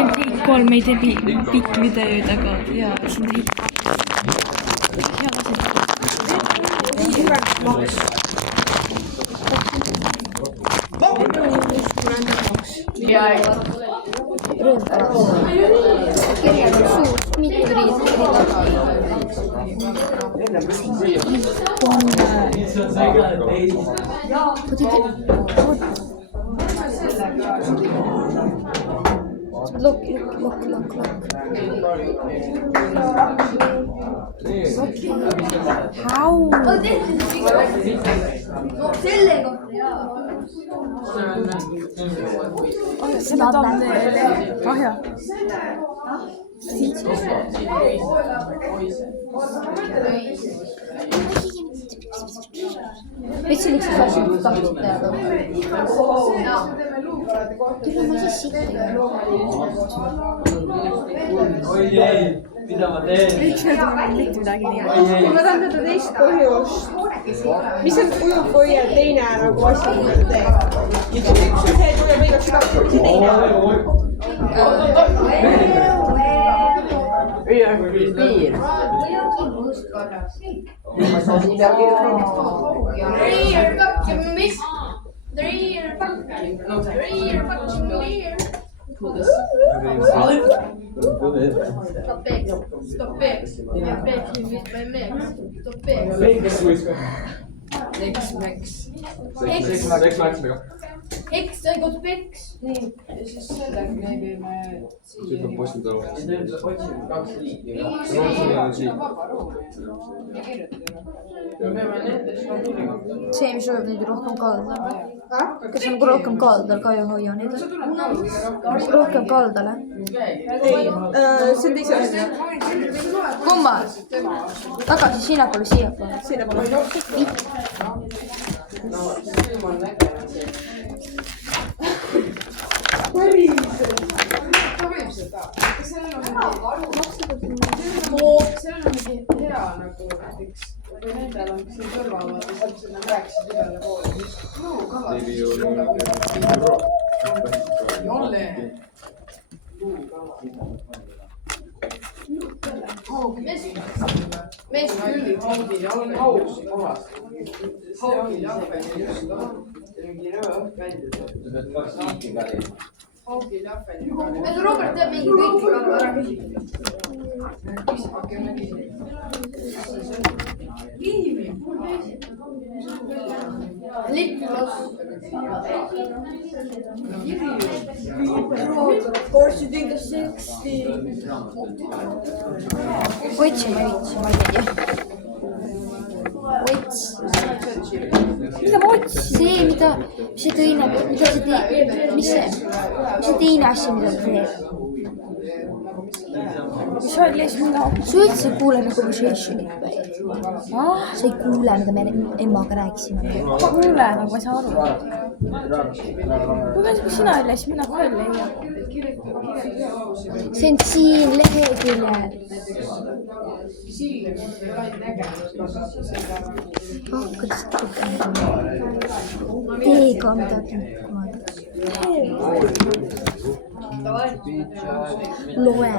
see on kõik kolm, ei tee pikki videoid, aga jaa, see on kõik. Kirjad on suust, mitu riisi taga. Look. How? Seda ta on kahja. Mis see lihtsalt asi, mis tahtsid teada? Tule ma siis siit. Mida ma teen? Miks need on mitte midagi nii? Ma tahan teada teist põhjust. Mis on ujuv või teine nagu asi, mida ta teeb? Üks on see, et ujuv või üks kaks, mis see teine on? Piir. Ma saan siin peal Eks sai koos peks. Nii, ja siis sellega me võime siia See, mis hoiab neid rohkem kaldal. Kes on rohkem kaldal, ka ei hoia neid. Rohkem kaldale. See on teise asja. Kumma? Tagasi sinnapoole, siiapoole. Sinnapoole. Sellel on mingi hea nagu näiteks või nendel on siin kõrval, vaata saab sinna rääkida ühele poole. Jolle. Mees küll haugil ja on haus kohas. Haugil ja ahvel just on. Mingi rõõ õhk välja. Haugil ja ahvel. Et Robert teeb mingi kõiki ka ära küsida. Liivi. Niklas. Of course you think of 60. Võtsi ma ei tea. Võts. Mida ma otsin? See, mis see teine asi, mida ta teeb? Mis oli esimene? Sa üldse ei kuule nagu conversation'it või? Sa ei kuule, mida me emmaga rääkisime? Ma kuulen, aga ma ei saa aru. Kui sina ei lähe, siis mina ka ei leia. See on siin leheküljel. Kuidas teega midagi loe.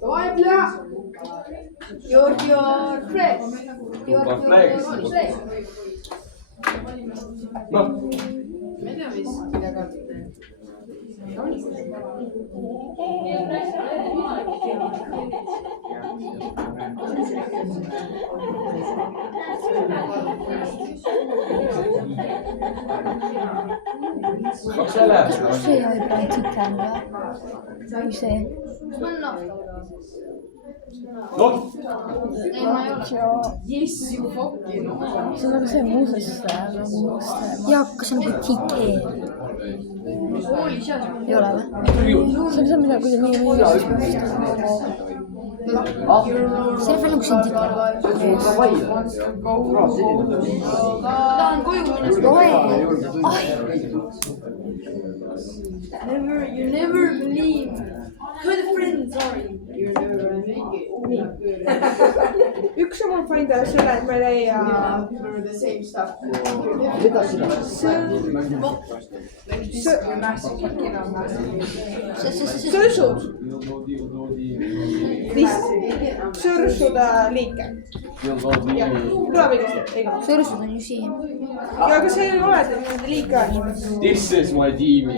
Давай, бля! Your flex. Your flex. No. Ma ei tea, mis midagi teeb. Kaks jälle. See oli praegu või? Mis see? No. Ei, ma ei ole. Yes, you fucking know. See on nagu see muusest nagu muust. Jaa, kas see on nagu tike? Ei ole või? See on midagi nii See on veel nagu see tike. Tahan koju minna. Loe. You never believe. Good friend, sorry. You never believe. Üks on mul find selle, et ma ei leia sõrsud. Sõrsude liike. Sõrsud on ju siin. Ja aga see ei ole nende liike. This is my tiimi.